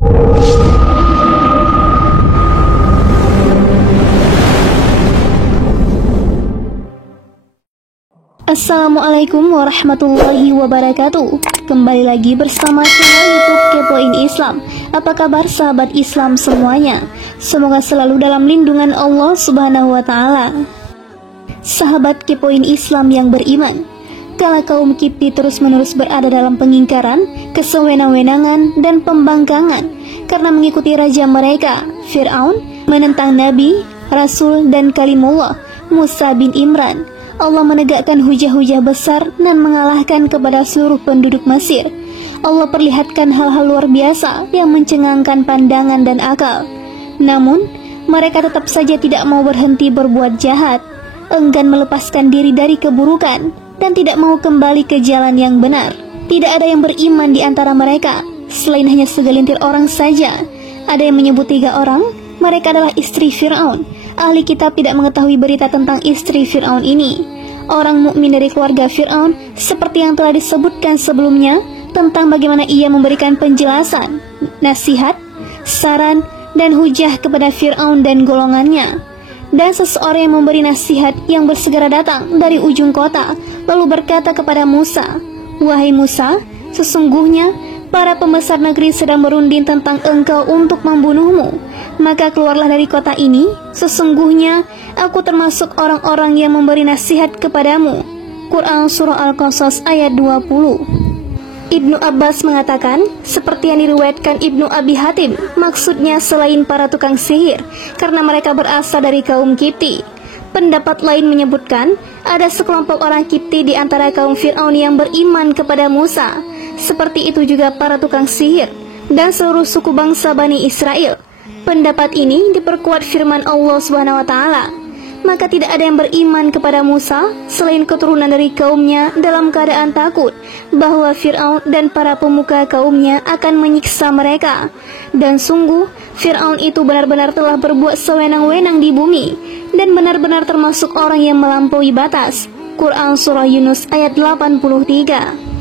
Assalamualaikum warahmatullahi wabarakatuh. Kembali lagi bersama channel YouTube Kepoin Islam. Apa kabar sahabat Islam semuanya? Semoga selalu dalam lindungan Allah Subhanahu wa taala. Sahabat Kepoin Islam yang beriman, kala kaum Kipti terus-menerus berada dalam pengingkaran, kesewenang-wenangan dan pembangkangan karena mengikuti raja mereka, Fir'aun, menentang Nabi, Rasul dan Kalimullah, Musa bin Imran, Allah menegakkan hujah-hujah besar dan mengalahkan kepada seluruh penduduk Mesir. Allah perlihatkan hal-hal luar biasa yang mencengangkan pandangan dan akal. Namun, mereka tetap saja tidak mau berhenti berbuat jahat, enggan melepaskan diri dari keburukan, dan tidak mau kembali ke jalan yang benar. Tidak ada yang beriman di antara mereka, selain hanya segelintir orang saja. Ada yang menyebut 3 orang, mereka adalah istri Fir'aun. Ahli kitab tidak mengetahui berita tentang istri Fir'aun ini. Orang mukmin dari keluarga Fir'aun, seperti yang telah disebutkan sebelumnya, tentang bagaimana ia memberikan penjelasan, nasihat, saran, dan hujah kepada Fir'aun dan golongannya. Dan seseorang yang memberi nasihat yang bersegera datang dari ujung kota, lalu berkata kepada Musa, "Wahai Musa, sesungguhnya para pembesar negeri sedang berunding tentang engkau untuk membunuhmu. Maka keluarlah dari kota ini, sesungguhnya aku termasuk orang-orang yang memberi nasihat kepadamu." Quran Surah Al-Qasas ayat 20. Ibnu Abbas mengatakan, seperti yang diriwayatkan Ibnu Abi Hatim, maksudnya selain para tukang sihir, karena mereka berasal dari kaum Kipti. Pendapat lain menyebutkan, ada sekelompok orang Kipti di antara kaum Fir'aun yang beriman kepada Musa. Seperti itu juga para tukang sihir dan seluruh suku bangsa Bani Israel. Pendapat ini diperkuat firman Allah Subhanahu wa taala, maka tidak ada yang beriman kepada Musa selain keturunan dari kaumnya dalam keadaan takut bahwa Fir'aun dan para pemuka kaumnya akan menyiksa mereka. Dan sungguh Fir'aun itu benar-benar telah berbuat sewenang-wenang di bumi dan benar-benar termasuk orang yang melampaui batas. Quran Surah Yunus ayat 83.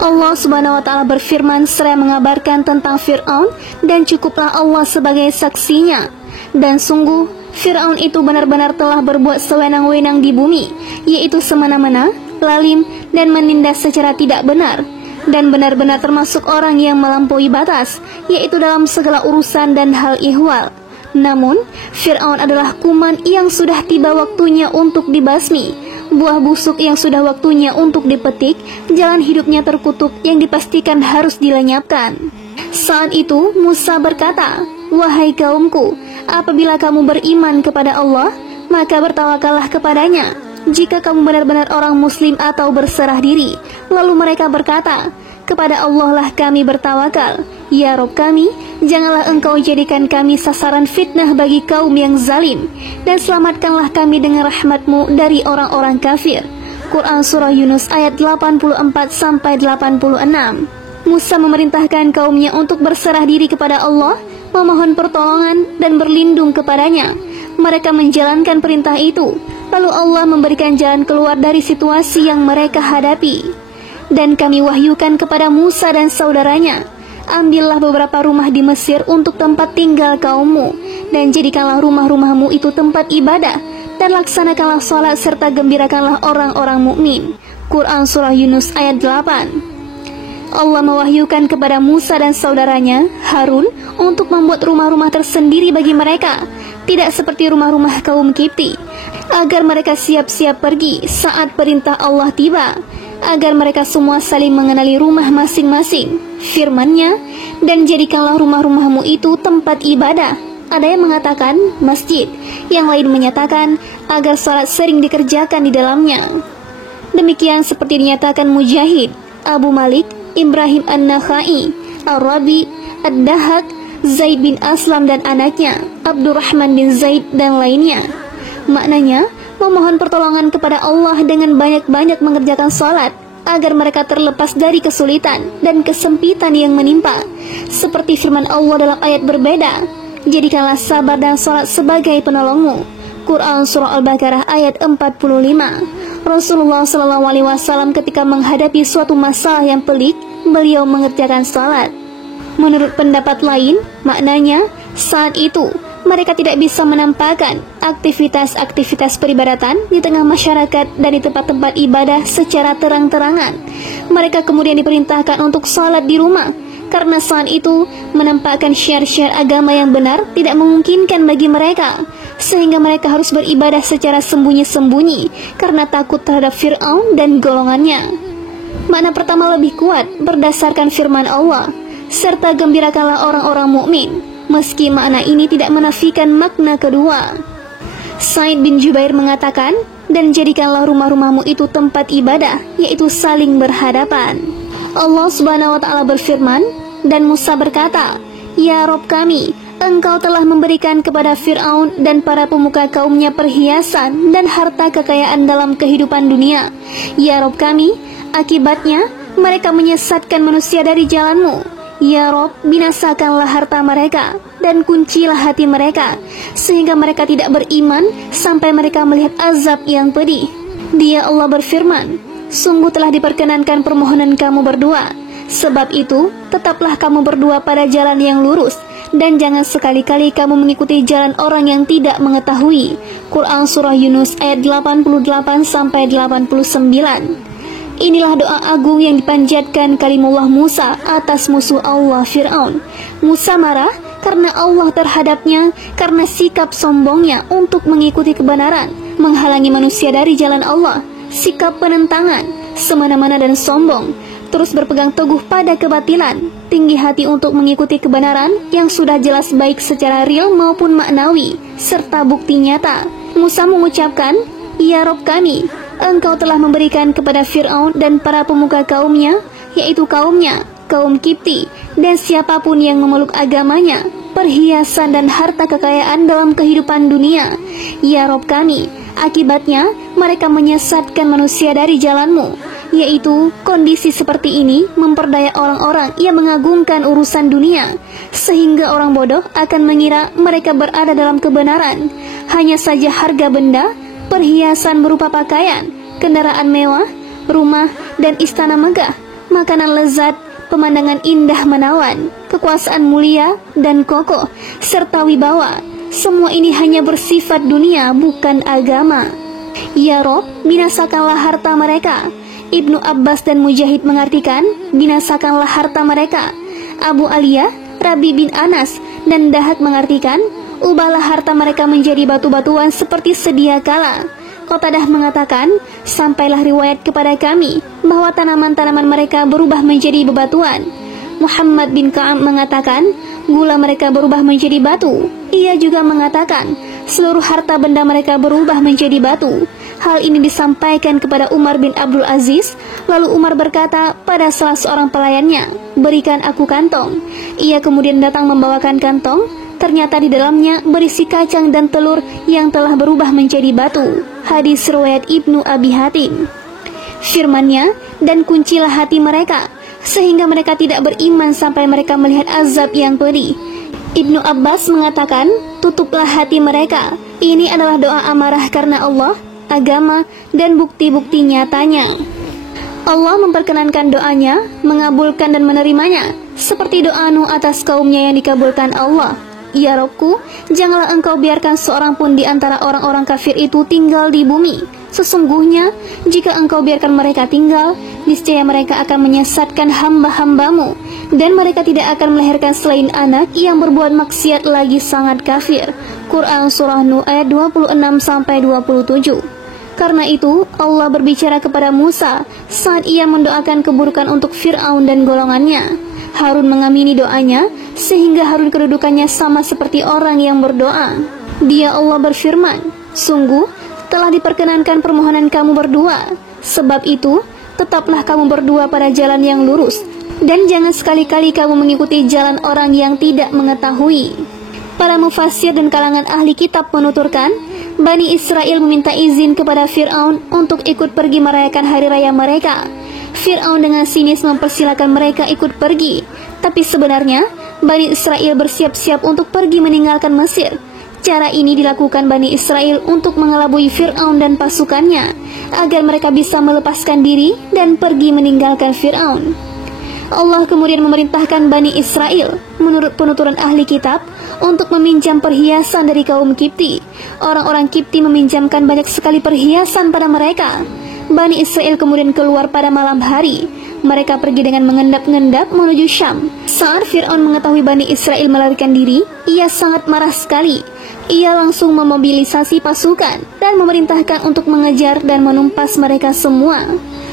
Allah Subhanahu wa taala berfirman seraya mengabarkan tentang Fir'aun, dan cukuplah Allah sebagai saksinya. Dan sungguh Fir'aun itu benar-benar telah berbuat sewenang-wenang di bumi, yaitu semena-mena, lalim, dan menindas secara tidak benar, dan benar-benar termasuk orang yang melampaui batas, yaitu dalam segala urusan dan hal ihwal. Namun, Fir'aun adalah kuman yang sudah tiba waktunya untuk dibasmi, buah busuk yang sudah waktunya untuk dipetik, jalan hidupnya terkutuk yang dipastikan harus dilenyapkan. Saat itu Musa berkata, "Wahai kaumku, apabila kamu beriman kepada Allah, maka bertawakallah kepadanya. Jika kamu benar-benar orang muslim atau berserah diri." Lalu mereka berkata, "Kepada Allah lah kami bertawakal. Ya Rob kami, janganlah engkau jadikan kami sasaran fitnah bagi kaum yang zalim, dan selamatkanlah kami dengan rahmatmu dari orang-orang kafir." Quran Surah Yunus ayat 84-86. Musa memerintahkan kaumnya untuk berserah diri kepada Allah, memohon pertolongan dan berlindung kepadanya. Mereka menjalankan perintah itu, lalu Allah memberikan jalan keluar dari situasi yang mereka hadapi. Dan kami wahyukan kepada Musa dan saudaranya, "Ambillah beberapa rumah di Mesir untuk tempat tinggal kaummu, dan jadikanlah rumah-rumahmu itu tempat ibadah, dan laksanakanlah sholat serta gembirakanlah orang-orang mukmin." Quran Surah Yunus ayat 8. Allah mewahyukan kepada Musa dan saudaranya, Harun, untuk membuat rumah-rumah tersendiri bagi mereka, tidak seperti rumah-rumah kaum Kipti, agar mereka siap-siap pergi saat perintah Allah tiba, agar mereka semua saling mengenali rumah masing-masing. Firman-Nya, "Dan jadikanlah rumah-rumahmu itu tempat ibadah." Ada yang mengatakan masjid, yang lain menyatakan agar sholat sering dikerjakan di dalamnya. Demikian seperti dinyatakan Mujahid, Abu Malik, Ibrahim An-Nakhai, Ar-Rabi, Ad-Dahak, Zaid bin Aslam dan anaknya, Abdurrahman bin Zaid dan lainnya. Maknanya, memohon pertolongan kepada Allah dengan banyak-banyak mengerjakan salat, agar mereka terlepas dari kesulitan dan kesempitan yang menimpa. Seperti firman Allah dalam ayat berbeda, "Jadikanlah sabar dan salat sebagai penolongmu." Quran Surah Al-Baqarah ayat 45. Rasulullah SAW ketika menghadapi suatu masalah yang pelik, beliau mengerjakan salat. Menurut pendapat lain, maknanya saat itu mereka tidak bisa menampakkan aktivitas-aktivitas peribadatan di tengah masyarakat dan di tempat-tempat ibadah secara terang-terangan. Mereka kemudian diperintahkan untuk salat di rumah, karena saat itu menampakkan syiar-syiar agama yang benar tidak memungkinkan bagi mereka, sehingga mereka harus beribadah secara sembunyi-sembunyi karena takut terhadap Fir'aun dan golongannya. Makna pertama lebih kuat berdasarkan firman Allah, serta gembirakanlah orang-orang mukmin, meski makna ini tidak menafikan makna kedua. Sa'id bin Jubair mengatakan, dan jadikanlah rumah-rumahmu itu tempat ibadah, yaitu saling berhadapan. Allah Subhanahu wa Ta'ala berfirman, dan Musa berkata, Ya Rob kami, Engkau telah memberikan kepada Fir'aun dan para pemuka kaumnya perhiasan dan harta kekayaan dalam kehidupan dunia. Ya Rob kami, akibatnya mereka menyesatkan manusia dari jalanmu. Ya Rob, binasakanlah harta mereka dan kuncilah hati mereka, sehingga mereka tidak beriman sampai mereka melihat azab yang pedih. Dia Allah berfirman, sungguh telah diperkenankan permohonan kamu berdua. Sebab itu, tetaplah kamu berdua pada jalan yang lurus, dan jangan sekali-kali kamu mengikuti jalan orang yang tidak mengetahui. Quran Surah Yunus ayat 88-89. Inilah doa agung yang dipanjatkan kalimullah Musa atas musuh Allah Fir'aun. Musa marah karena Allah terhadapnya, karena sikap sombongnya untuk mengikuti kebenaran, menghalangi manusia dari jalan Allah, sikap penentangan, semena-mena dan sombong, terus berpegang teguh pada kebatilan, tinggi hati untuk mengikuti kebenaran yang sudah jelas baik secara real maupun maknawi, serta bukti nyata. Musa mengucapkan, Ya Rob kami, Engkau telah memberikan kepada Fir'aun dan para pemuka kaumnya, yaitu kaumnya, kaum Kipti, dan siapapun yang memeluk agamanya, perhiasan dan harta kekayaan dalam kehidupan dunia. Ya Rob kami, akibatnya mereka menyesatkan manusia dari jalanmu, yaitu kondisi seperti ini memperdaya orang-orang yang mengagungkan urusan dunia, sehingga orang bodoh akan mengira mereka berada dalam kebenaran. Hanya saja harga benda, perhiasan berupa pakaian, kendaraan mewah, rumah, dan istana megah, makanan lezat, pemandangan indah menawan, kekuasaan mulia dan kokoh, serta wibawa. Semua ini hanya bersifat dunia, bukan agama. Ya Rob, binasakanlah harta mereka. Ibnu Abbas dan Mujahid mengartikan, binasakanlah harta mereka. Abu Aliyah, Rabi bin Anas, dan Dahat mengartikan, ubahlah harta mereka menjadi batu-batuan seperti sedia kala. Qatadah mengatakan, sampailah riwayat kepada kami bahwa tanaman-tanaman mereka berubah menjadi bebatuan. Muhammad bin Ka'ab mengatakan, gula mereka berubah menjadi batu. Ia juga mengatakan, seluruh harta benda mereka berubah menjadi batu. Hal ini disampaikan kepada Umar bin Abdul Aziz. Lalu Umar berkata pada salah seorang pelayannya, berikan aku kantong. Ia kemudian datang membawakan kantong. Ternyata di dalamnya berisi kacang dan telur yang telah berubah menjadi batu. Hadis riwayat Ibnu Abi Hatim. Firman-Nya, dan kuncilah hati mereka, sehingga mereka tidak beriman sampai mereka melihat azab yang pedih. Ibnu Abbas mengatakan, tutuplah hati mereka. Ini adalah doa amarah karena Allah, agama, dan bukti-bukti nyatanya. Allah memperkenankan doanya, mengabulkan dan menerimanya, seperti doa Nuh atas kaumnya yang dikabulkan Allah. Ya Robku, janganlah engkau biarkan seorang pun di antara orang-orang kafir itu tinggal di bumi. Sesungguhnya, jika engkau biarkan mereka tinggal, niscaya mereka akan menyesatkan hamba-hambamu, dan mereka tidak akan melahirkan selain anak yang berbuat maksiat lagi sangat kafir. Quran Surah Nuh ayat 26-27. Karena itu, Allah berbicara kepada Musa saat ia mendoakan keburukan untuk Fir'aun dan golongannya. Harun mengamini doanya, sehingga Harun kedudukannya sama seperti orang yang berdoa. Dia Allah berfirman, sungguh telah diperkenankan permohonan kamu berdua. Sebab itu, tetaplah kamu berdua pada jalan yang lurus, dan jangan sekali-kali kamu mengikuti jalan orang yang tidak mengetahui. Para mufasir dan kalangan ahli kitab menuturkan, Bani Israel meminta izin kepada Fir'aun untuk ikut pergi merayakan hari raya mereka. Fir'aun dengan sinis mempersilakan mereka ikut pergi, tapi sebenarnya Bani Israel bersiap-siap untuk pergi meninggalkan Mesir. Cara ini dilakukan Bani Israel untuk mengelabui Fir'aun dan pasukannya, agar mereka bisa melepaskan diri dan pergi meninggalkan Fir'aun. Allah kemudian memerintahkan Bani Israel, menurut penuturan ahli kitab, untuk meminjam perhiasan dari kaum Kipti. Orang-orang Kipti meminjamkan banyak sekali perhiasan pada mereka. Bani Israel kemudian keluar pada malam hari. Mereka pergi dengan mengendap-endap menuju Syam. Saat Fir'aun mengetahui Bani Israel melarikan diri, ia sangat marah sekali. Ia langsung memobilisasi pasukan dan memerintahkan untuk mengejar dan menumpas mereka semua.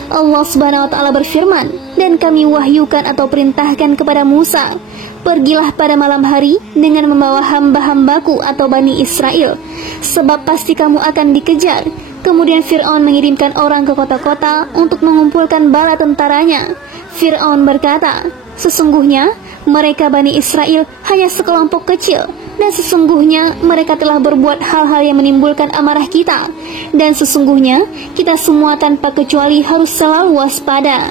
Allah Subhanahu wa Ta'ala berfirman, dan kami wahyukan atau perintahkan kepada Musa, pergilah pada malam hari dengan membawa hamba-hambaku atau Bani Israel, sebab pasti kamu akan dikejar. Kemudian Fir'aun mengirimkan orang ke kota-kota untuk mengumpulkan bala tentaranya. Fir'aun berkata, sesungguhnya mereka Bani Israel hanya sekelompok kecil, dan sesungguhnya mereka telah berbuat hal-hal yang menimbulkan amarah kita, dan sesungguhnya kita semua tanpa kecuali harus selalu waspada.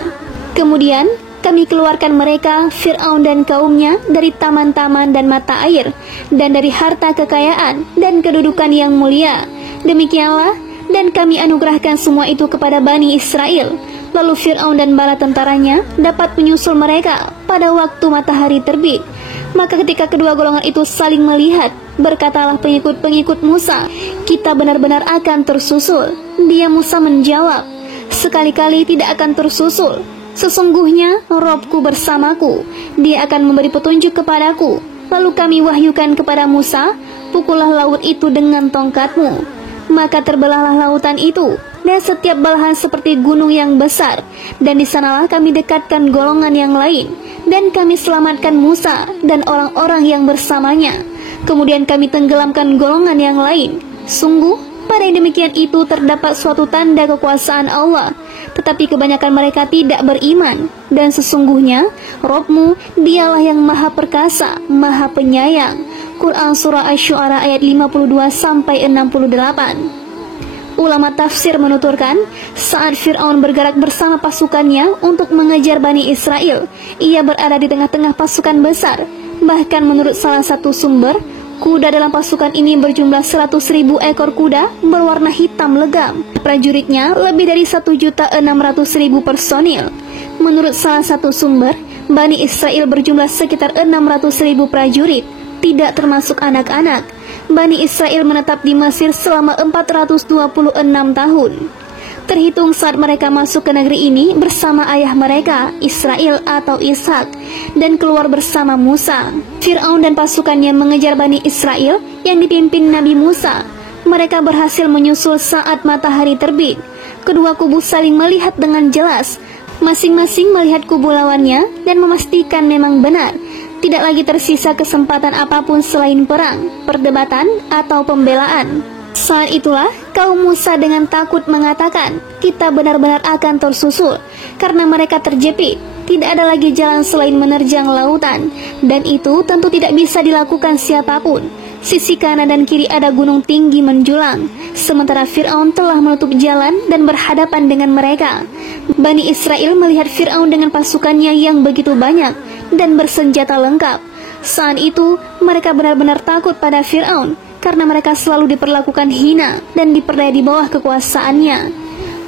Kemudian kami keluarkan mereka, Fir'aun dan kaumnya, dari taman-taman dan mata air, dan dari harta kekayaan dan kedudukan yang mulia. Demikianlah, dan kami anugerahkan semua itu kepada Bani Israel. Lalu Fir'aun dan bala tentaranya dapat menyusul mereka pada waktu matahari terbit. Maka ketika kedua golongan itu saling melihat, berkatalah pengikut-pengikut Musa, kita benar-benar akan tersusul. Dia Musa menjawab, sekali-kali tidak akan tersusul. Sesungguhnya Robku bersamaku, dia akan memberi petunjuk kepadaku. Lalu kami wahyukan kepada Musa, pukullah laut itu dengan tongkatmu. Maka terbelahlah lautan itu, dan setiap belahan seperti gunung yang besar, dan di sanalah kami dekatkan golongan yang lain, dan kami selamatkan Musa dan orang-orang yang bersamanya. Kemudian kami tenggelamkan golongan yang lain. Sungguh, pada yang demikian itu terdapat suatu tanda kekuasaan Allah, tetapi kebanyakan mereka tidak beriman. Dan sesungguhnya Robmu dialah yang maha perkasa, maha penyayang. Quran Surah Asy-Syu'ara ayat 52-68. Ulama tafsir menuturkan, saat Fir'aun bergerak bersama pasukannya untuk mengejar Bani Israel, ia berada di tengah-tengah pasukan besar. Bahkan menurut salah satu sumber, kuda dalam pasukan ini berjumlah 100.000 ekor kuda berwarna hitam legam. Prajuritnya lebih dari 1.600.000 personil. Menurut salah satu sumber, Bani Israel berjumlah sekitar 600.000 prajurit, tidak termasuk anak-anak. Bani Israel menetap di Mesir selama 426 tahun. Terhitung saat mereka masuk ke negeri ini bersama ayah mereka, Israel atau Ishak, dan keluar bersama Musa. Fir'aun dan pasukannya mengejar Bani Israel yang dipimpin Nabi Musa. Mereka berhasil menyusul saat matahari terbit. Kedua kubu saling melihat dengan jelas. Masing-masing melihat kubu lawannya dan memastikan memang benar. Tidak lagi tersisa kesempatan apapun selain perang, perdebatan, atau pembelaan. Saat itulah kaum Musa dengan takut mengatakan, kita benar-benar akan tersusul, karena mereka terjepit. Tidak ada lagi jalan selain menerjang lautan, dan itu tentu tidak bisa dilakukan siapapun. Sisi kanan dan kiri ada gunung tinggi menjulang, sementara Fir'aun telah menutup jalan dan berhadapan dengan mereka. Bani Israel melihat Fir'aun dengan pasukannya yang begitu banyak dan bersenjata lengkap. Saat itu mereka benar-benar takut pada Fir'aun, karena mereka selalu diperlakukan hina dan diperdaya di bawah kekuasaannya.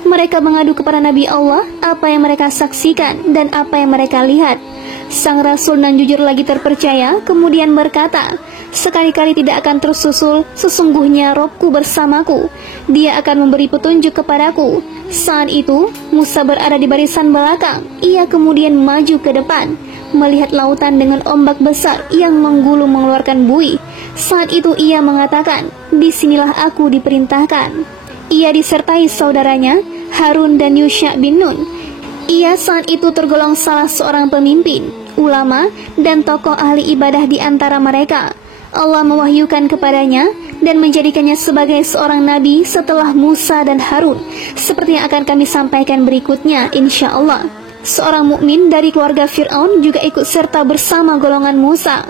Mereka mengadu kepada Nabi Allah apa yang mereka saksikan dan apa yang mereka lihat. Sang Rasul dan jujur lagi terpercaya kemudian berkata, sekali-kali tidak akan tersusul, sesungguhnya Robku bersamaku, dia akan memberi petunjuk kepadaku. Saat itu Musa berada di barisan belakang. Ia kemudian maju ke depan, melihat lautan dengan ombak besar yang menggulung mengeluarkan buih. Saat itu ia mengatakan, disinilah aku diperintahkan. Ia disertai saudaranya Harun dan Yusha bin Nun. Ia saat itu tergolong salah seorang pemimpin, ulama, dan tokoh ahli ibadah di antara mereka. Allah mewahyukan kepadanya dan menjadikannya sebagai seorang nabi setelah Musa dan Harun, seperti yang akan kami sampaikan berikutnya insya Allah. Seorang mukmin dari keluarga Fir'aun juga ikut serta bersama golongan Musa.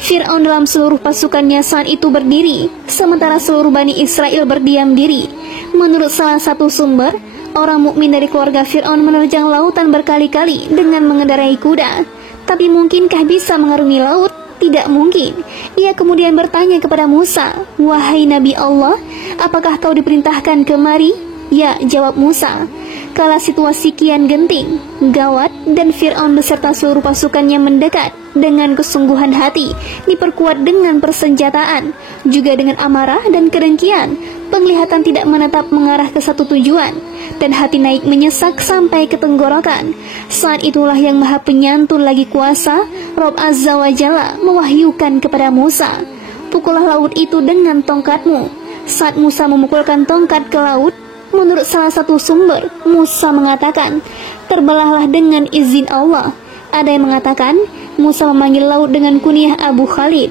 Fir'aun dalam seluruh pasukannya saat itu berdiri, sementara seluruh Bani Israel berdiam diri. Menurut salah satu sumber, orang mukmin dari keluarga Fir'aun menerjang lautan berkali-kali dengan mengendarai kuda. Tapi mungkinkah bisa mengarungi laut? Tidak mungkin. Ia kemudian bertanya kepada Musa, wahai Nabi Allah, apakah kau diperintahkan kemari? Ya, jawab Musa. Kala situasi kian genting, gawat, dan Fir'aun beserta seluruh pasukannya mendekat dengan kesungguhan hati, diperkuat dengan persenjataan, juga dengan amarah dan kedengkian. Penglihatan tidak menetap mengarah ke satu tujuan, dan hati naik menyesak sampai ke tenggorokan. Saat itulah yang Maha Penyantun lagi kuasa, Rabb Azza wa Jalla, mewahyukan kepada Musa, pukullah laut itu dengan tongkatmu. Saat Musa memukulkan tongkat ke laut, menurut salah satu sumber, Musa mengatakan, terbelahlah dengan izin Allah. Ada yang mengatakan, Musa memanggil laut dengan kunyah Abu Khalid.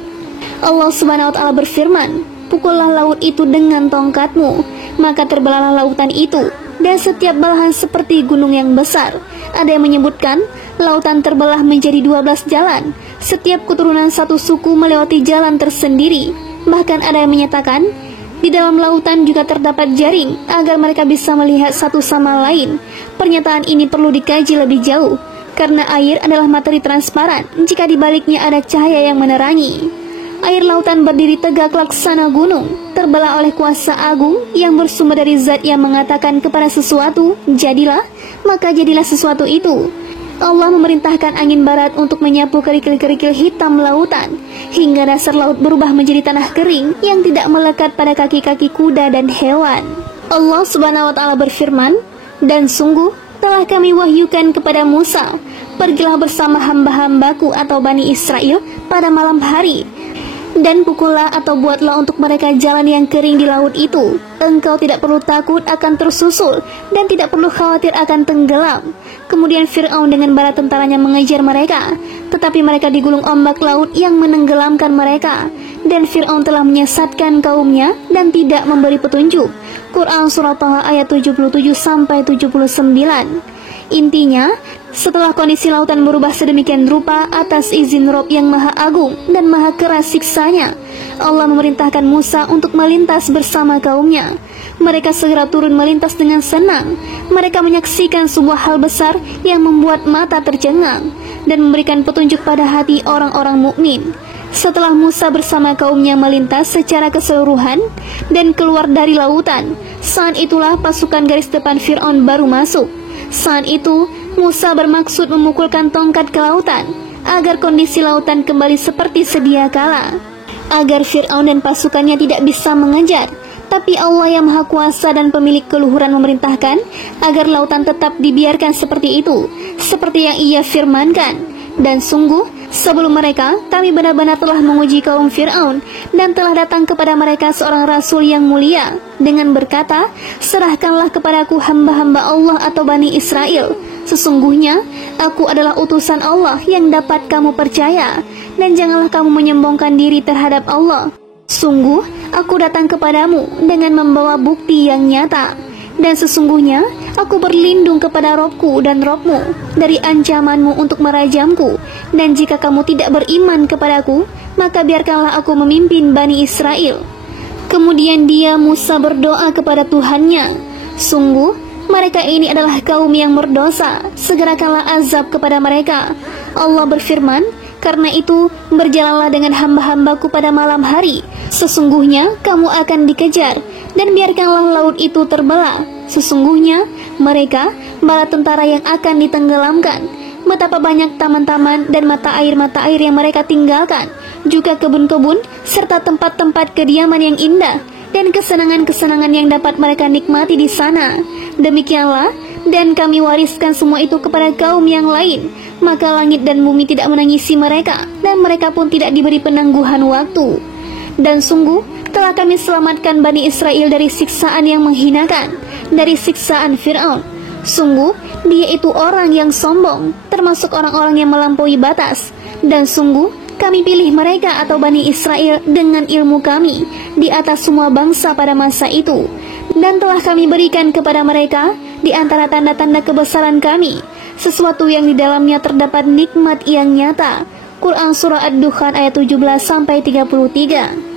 Allah Subhanahu wa Ta'ala berfirman, pukullah laut itu dengan tongkatmu, maka terbelahlah lautan itu, dan setiap belahan seperti gunung yang besar. Ada yang menyebutkan, lautan terbelah menjadi 12 jalan, setiap keturunan satu suku melewati jalan tersendiri. Bahkan ada yang menyatakan, di dalam lautan juga terdapat jaring agar mereka bisa melihat satu sama lain. Pernyataan ini perlu dikaji lebih jauh, karena air adalah materi transparan jika di baliknya ada cahaya yang menerangi. Air lautan berdiri tegak laksana gunung, terbelah oleh kuasa agung yang bersumber dari zat yang mengatakan kepada sesuatu, jadilah, maka jadilah sesuatu itu. Allah memerintahkan angin barat untuk menyapu kerikil-kerikil hitam lautan, hingga dasar laut berubah menjadi tanah kering yang tidak melekat pada kaki-kaki kuda dan hewan. Allah Subhanahu wa Ta'ala berfirman, dan sungguh telah kami wahyukan kepada Musa, pergilah bersama hamba-hambaku atau Bani Israel pada malam hari, dan pukullah atau buatlah untuk mereka jalan yang kering di laut itu. Engkau tidak perlu takut akan tersusul, dan tidak perlu khawatir akan tenggelam. Kemudian Fir'aun dengan bala tentaranya mengejar mereka, tetapi mereka digulung ombak laut yang menenggelamkan mereka. Dan Fir'aun telah menyesatkan kaumnya dan tidak memberi petunjuk. Quran Surah Taha ayat 77-79. Intinya, setelah kondisi lautan berubah sedemikian rupa atas izin Rabb yang maha agung dan maha keras siksanya, Allah memerintahkan Musa untuk melintas bersama kaumnya. Mereka segera turun melintas dengan senang. Mereka menyaksikan sebuah hal besar yang membuat mata tercengang dan memberikan petunjuk pada hati orang-orang mukmin. Setelah Musa bersama kaumnya melintas secara keseluruhan dan keluar dari lautan, saat itulah pasukan garis depan Fir'aun baru masuk. Saat itu Musa bermaksud memukulkan tongkat ke lautan agar kondisi lautan kembali seperti sedia kala, agar Fir'aun dan pasukannya tidak bisa mengejar. Tapi Allah yang maha kuasa dan pemilik keluhuran memerintahkan agar lautan tetap dibiarkan seperti itu, seperti yang Ia firmankan. Dan sungguh, sebelum mereka, kami benar-benar telah menguji kaum Fir'aun, dan telah datang kepada mereka seorang Rasul yang mulia, dengan berkata, serahkanlah kepadaku hamba-hamba Allah atau Bani Israel. Sesungguhnya, aku adalah utusan Allah yang dapat kamu percaya, dan janganlah kamu menyombongkan diri terhadap Allah. Sungguh, aku datang kepadamu dengan membawa bukti yang nyata. Dan sesungguhnya, aku berlindung kepada Robku dan Robmu dari ancamanmu untuk merajamku. Dan jika kamu tidak beriman kepadaku, maka biarkanlah aku memimpin Bani Israel. Kemudian Musa berdoa kepada Tuhannya, sungguh, mereka ini adalah kaum yang berdosa, segerakanlah azab kepada mereka. Allah berfirman, karena itu berjalanlah dengan hamba-hambaku pada malam hari. Sesungguhnya kamu akan dikejar, dan biarkanlah laut itu terbelah. Sesungguhnya mereka bala tentara yang akan ditenggelamkan. Betapa banyak taman-taman dan mata air yang mereka tinggalkan, juga kebun-kebun serta tempat-tempat kediaman yang indah, dan kesenangan-kesenangan yang dapat mereka nikmati di sana. Demikianlah, dan kami wariskan semua itu kepada kaum yang lain. Maka langit dan bumi tidak menangisi mereka, dan mereka pun tidak diberi penangguhan waktu. Dan sungguh, telah kami selamatkan Bani Israel dari siksaan yang menghinakan, dari siksaan Fir'aun. Sungguh, dia itu orang yang sombong, termasuk orang-orang yang melampaui batas. Dan sungguh, kami pilih mereka atau Bani Israel dengan ilmu kami di atas semua bangsa pada masa itu. Dan telah kami berikan kepada mereka di antara tanda-tanda kebesaran kami sesuatu yang di dalamnya terdapat nikmat yang nyata. Quran Surah Ad-Dukhan ayat 17-33.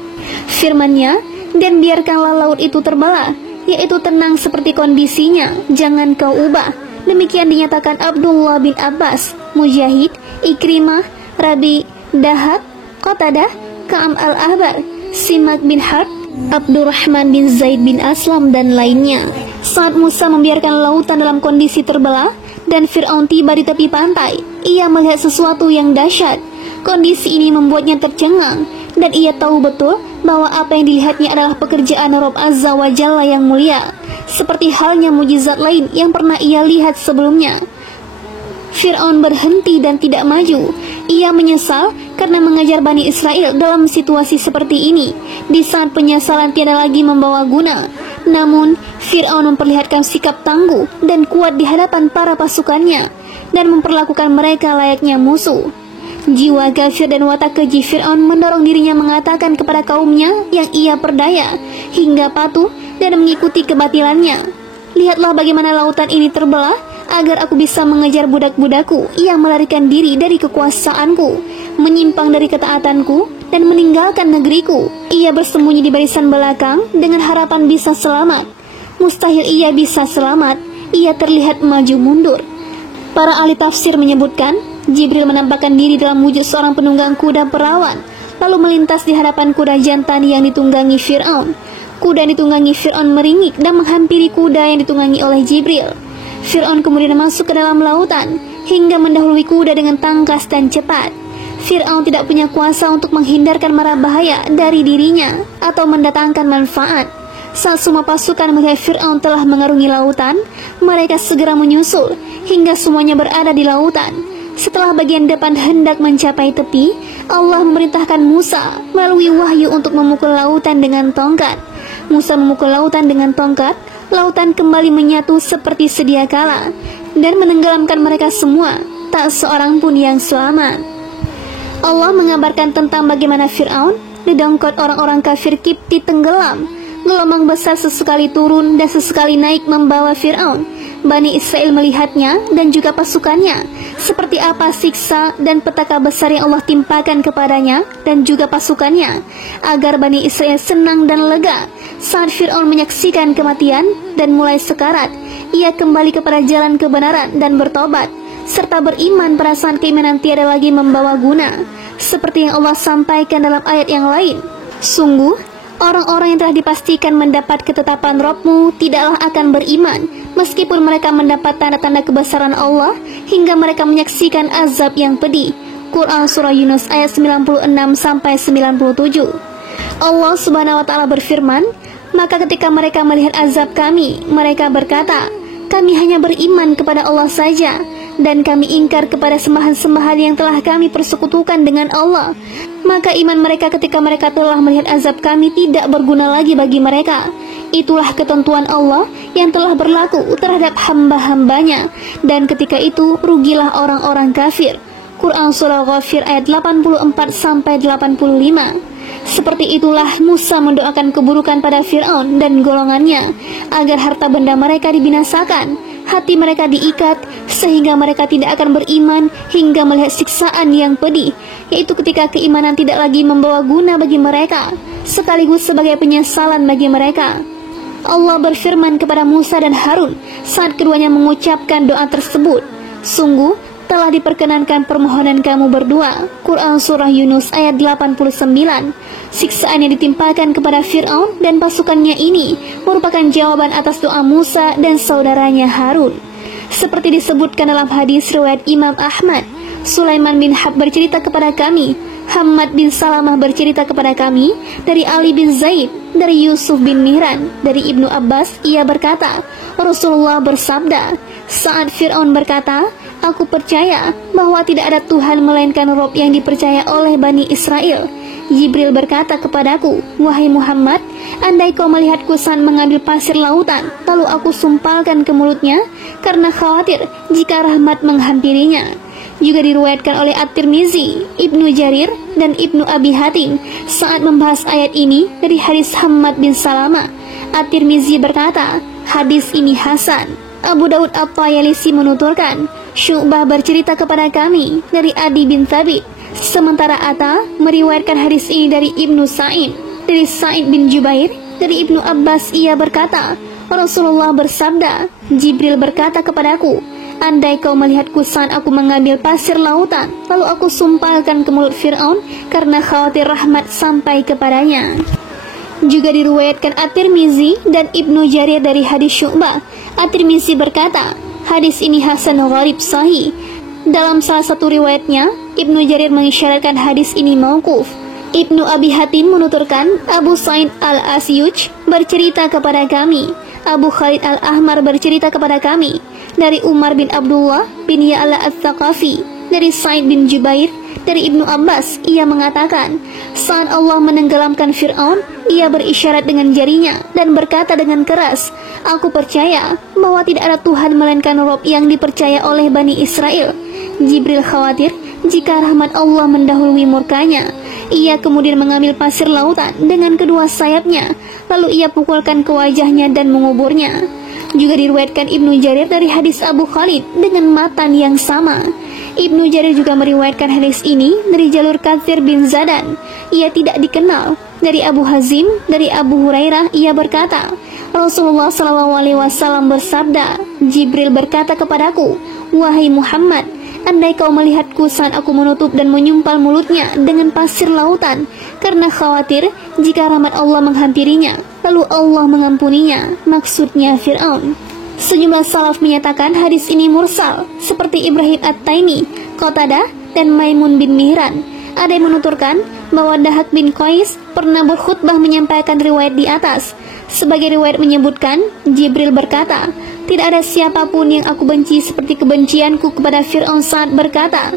Firman-Nya, dan biarkanlah laut itu terbelah, yaitu tenang seperti kondisinya, jangan kau ubah. Demikian dinyatakan Abdullah bin Abbas, Mujahid, Ikrimah, Rabi, Dahab, Qatadah, Ka'am al-Ahbar, Simak bin Harb, Abdurrahman bin Zaid bin Aslam, dan lainnya. Saat Musa membiarkan lautan dalam kondisi terbelah dan Fir'aun tiba di tepi pantai, ia melihat sesuatu yang dahsyat. Kondisi ini membuatnya tercengang, dan ia tahu betul bahwa apa yang dilihatnya adalah pekerjaan Rabb Azza wa Jalla yang mulia, seperti halnya mujizat lain yang pernah ia lihat sebelumnya. Fir'aun berhenti dan tidak maju. Ia menyesal karena mengajar Bani Israel dalam situasi seperti ini, di saat penyesalan tiada lagi membawa guna. Namun, Fir'aun memperlihatkan sikap tangguh dan kuat di hadapan para pasukannya, dan memperlakukan mereka layaknya musuh. Jiwa kafir dan watak keji Fir'aun mendorong dirinya mengatakan kepada kaumnya yang ia perdaya, hingga patuh dan mengikuti kebatilannya. Lihatlah bagaimana lautan ini terbelah, agar aku bisa mengejar budak-budakku yang melarikan diri dari kekuasaanku, menyimpang dari ketaatanku, dan meninggalkan negeriku. Ia bersembunyi di barisan belakang dengan harapan bisa selamat. Mustahil ia bisa selamat, ia terlihat maju mundur. Para ahli tafsir menyebutkan, Jibril menampakkan diri dalam wujud seorang penunggang kuda perawan, lalu melintas di hadapan kuda jantan yang ditunggangi Fir'aun. Kuda yang ditunggangi Fir'aun meringik dan menghampiri kuda yang ditunggangi oleh Jibril. Fir'aun kemudian masuk ke dalam lautan hingga mendahului kuda dengan tangkas dan cepat. Fir'aun tidak punya kuasa untuk menghindarkan mara bahaya dari dirinya atau mendatangkan manfaat. Saat semua pasukan melihat Fir'aun telah mengarungi lautan, mereka segera menyusul hingga semuanya berada di lautan. Setelah bagian depan hendak mencapai tepi, Allah memerintahkan Musa melalui wahyu untuk memukul lautan dengan tongkat. Musa memukul lautan dengan tongkat, lautan kembali menyatu seperti sedia kala dan menenggelamkan mereka semua, tak seorang pun yang selamat. Allah mengabarkan tentang bagaimana Fir'aun didongkot orang-orang kafir Kipti tenggelam. Gelombang besar sesekali turun dan sesekali naik membawa Fir'aun. Bani Israel melihatnya dan juga pasukannya, seperti apa siksa dan petaka besar yang Allah timpakan kepadanya dan juga pasukannya, agar Bani Israel senang dan lega. Saat Fir'aun menyaksikan kematian dan mulai sekarat, ia kembali kepada jalan kebenaran dan bertobat, serta beriman perasaan keimanan tiada lagi membawa guna, seperti yang Allah sampaikan dalam ayat yang lain. Sungguh, orang-orang yang telah dipastikan mendapat ketetapan Rabb-Mu tidaklah akan beriman, meskipun mereka mendapat tanda-tanda kebesaran Allah, hingga mereka menyaksikan azab yang pedih. Quran Surah Yunus ayat 96-97. Allah Subhanahu wa Ta'ala berfirman, maka ketika mereka melihat azab kami, mereka berkata, kami hanya beriman kepada Allah saja, dan kami ingkar kepada sembahan-sembahan yang telah kami persekutukan dengan Allah. Maka iman mereka ketika mereka telah melihat azab kami tidak berguna lagi bagi mereka. Itulah ketentuan Allah yang telah berlaku terhadap hamba-hambanya, dan ketika itu rugilah orang-orang kafir. Quran Surah Ghafir ayat 84-85. Seperti itulah Musa mendoakan keburukan pada Fir'aun dan golongannya, agar harta benda mereka dibinasakan, hati mereka diikat, sehingga mereka tidak akan beriman hingga melihat siksaan yang pedih, yaitu ketika keimanan tidak lagi membawa guna bagi mereka, sekaligus sebagai penyesalan bagi mereka. Allah berfirman kepada Musa dan Harun saat keduanya mengucapkan doa tersebut, sungguh telah diperkenankan permohonan kamu berdua. Quran Surah Yunus ayat 89. Siksaan yang ditimpakan kepada Fir'aun dan pasukannya ini merupakan jawaban atas doa Musa dan saudaranya Harun. Seperti disebutkan dalam hadis riwayat Imam Ahmad, Sulaiman bin Harb bercerita kepada kami, Hammad bin Salamah bercerita kepada kami, dari Ali bin Zaid, dari Yusuf bin Mihran, dari Ibnu Abbas, ia berkata, Rasulullah bersabda, saat Fir'aun berkata, aku percaya bahwa tidak ada Tuhan melainkan Rabb yang dipercaya oleh Bani Israel, Jibril berkata kepadaku, wahai Muhammad, andai kau melihatku saat mengambil pasir lautan, lalu aku sumpalkan ke mulutnya, karena khawatir jika rahmat menghampirinya. Juga diriwayatkan oleh At-Tirmizi, Ibnu Jarir, dan Ibnu Abi Hatim saat membahas ayat ini dari hadis Hammad bin Salamah. At-Tirmizi berkata, hadis ini hasan. Abu Daud At-Tayalisi menuturkan, Syu'bah bercerita kepada kami dari Adi bin Thabit. Sementara Atta meriwayatkan hadis ini dari Ibnu Sa'id, dari Sa'id bin Jubair, dari Ibnu Abbas, ia berkata, Rasulullah bersabda, Jibril berkata kepadaku, andai kau melihatku saat aku mengambil pasir lautan, lalu aku sumpalkan ke mulut Fir'aun, karena khawatir rahmat sampai kepadanya. Juga diriwayatkan At-Tirmizi dan Ibnu Jarir dari hadis Syu'bah. At-Tirmizi berkata, hadis ini hasan gharib sahih. Dalam salah satu riwayatnya, Ibnu Jarir mengisyaratkan hadis ini mauquf. Ibnu Abi Hatim menuturkan, Abu Sa'id Al-Asyuj bercerita kepada kami, Abu Khalid Al-Ahmar bercerita kepada kami, dari Umar bin Abdullah bin Ya'la Al-Thaqafi, dari Sa'id bin Jubair, dari Ibnu Abbas, ia mengatakan, saat Allah menenggelamkan Fir'aun, ia berisyarat dengan jarinya dan berkata dengan keras, aku percaya bahwa tidak ada Tuhan melainkan Rob yang dipercaya oleh Bani Israel. Jibril khawatir jika rahmat Allah mendahului murkanya. Ia kemudian mengambil pasir lautan dengan kedua sayapnya, lalu ia pukulkan ke wajahnya dan menguburnya. Juga diriwayatkan Ibnu Jarir dari hadis Abu Khalid dengan matan yang sama. Ibnu Jarir juga meriwayatkan hadis ini dari jalur Katsir bin Zadan. Ia tidak dikenal. Dari Abu Hazim, dari Abu Hurairah, ia berkata, Rasulullah SAW bersabda, Jibril berkata kepadaku, wahai Muhammad, andai kau melihatku saat aku menutup dan menyumpal mulutnya dengan pasir lautan, karena khawatir jika rahmat Allah menghampirinya, lalu Allah mengampuninya, maksudnya Fir'aun. Sejumlah salaf menyatakan hadis ini mursal, seperti Ibrahim At-Taimi, Qatadah, dan Maimun bin Mihran. Ada yang menuturkan bahwa Dahak bin Qais pernah berkhutbah menyampaikan riwayat di atas. Sebagai riwayat menyebutkan, Jibril berkata, tidak ada siapapun yang aku benci seperti kebencianku kepada Fir'aun saat berkata,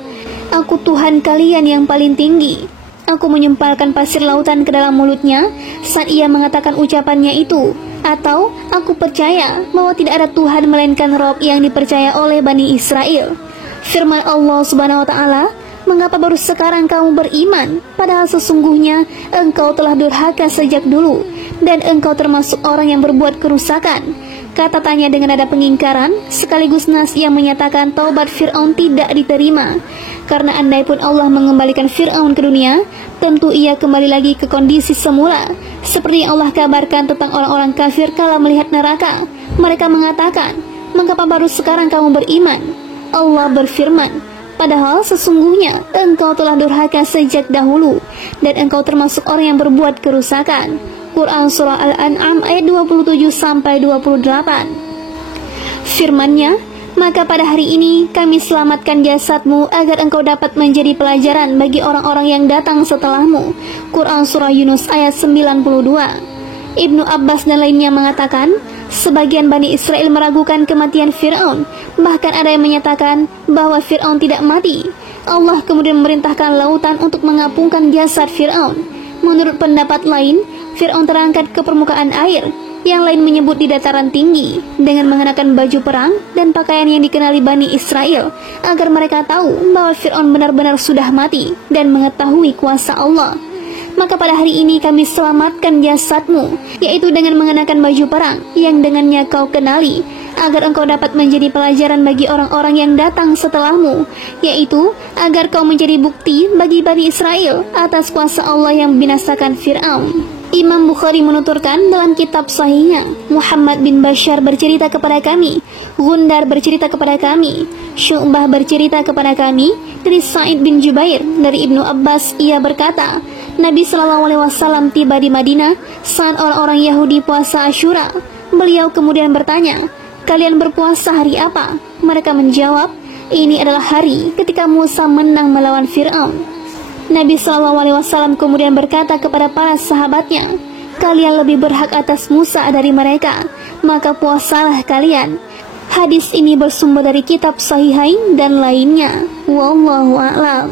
aku Tuhan kalian yang paling tinggi. Aku menyumpalkan pasir lautan ke dalam mulutnya saat ia mengatakan ucapannya itu. Atau, aku percaya bahwa tidak ada Tuhan melainkan Rob yang dipercaya oleh Bani Israel. Firman Allah Subhanahu wa Ta'ala, mengapa baru sekarang kamu beriman, padahal sesungguhnya engkau telah durhaka sejak dulu, dan engkau termasuk orang yang berbuat kerusakan. Kata tanya dengan ada pengingkaran, sekaligus nas yang menyatakan taubat Fir'aun tidak diterima. Karena andai pun Allah mengembalikan Fir'aun ke dunia, tentu ia kembali lagi ke kondisi semula. Seperti yang Allah kabarkan tentang orang-orang kafir kala melihat neraka. Mereka mengatakan, mengapa baru sekarang kamu beriman? Allah berfirman, padahal sesungguhnya engkau telah durhaka sejak dahulu, dan engkau termasuk orang yang berbuat kerusakan. Quran Surah Al-An'am ayat 27-28. Firman-Nya, maka pada hari ini kami selamatkan jasadmu agar engkau dapat menjadi pelajaran bagi orang-orang yang datang setelahmu. Quran Surah Yunus ayat 92. Ibnu Abbas dan lainnya mengatakan, sebagian Bani Israel meragukan kematian Fir'aun. Bahkan ada yang menyatakan bahwa Fir'aun tidak mati. Allah kemudian memerintahkan lautan untuk mengapungkan jasad Fir'aun. Menurut pendapat lain, Fir'aun terangkat ke permukaan air. Yang lain menyebut di dataran tinggi dengan mengenakan baju perang dan pakaian yang dikenali Bani Israel, agar mereka tahu bahwa Fir'aun benar-benar sudah mati dan mengetahui kuasa Allah. Maka pada hari ini kami selamatkan jasadmu, yaitu dengan mengenakan baju perang yang dengannya kau kenali, agar engkau dapat menjadi pelajaran bagi orang-orang yang datang setelahmu, yaitu agar kau menjadi bukti bagi Bani Israel atas kuasa Allah yang membinasakan Fir'aun. Imam Bukhari menuturkan dalam kitab sahihnya, Muhammad bin Bashar bercerita kepada kami, Gundar bercerita kepada kami, Syu'bah bercerita kepada kami, dari Sa'id bin Jubair, dari Ibnu Abbas, ia berkata, Nabi SAW tiba di Madinah saat orang-orang Yahudi puasa Asyura. Beliau kemudian bertanya, kalian berpuasa hari apa? Mereka menjawab, ini adalah hari ketika Musa menang melawan Fir'aun. Nabi SAW kemudian berkata kepada para sahabatnya, kalian lebih berhak atas Musa dari mereka, maka puasalah kalian. Hadis ini bersumber dari kitab Sahihain dan lainnya. Wallahu a'lam.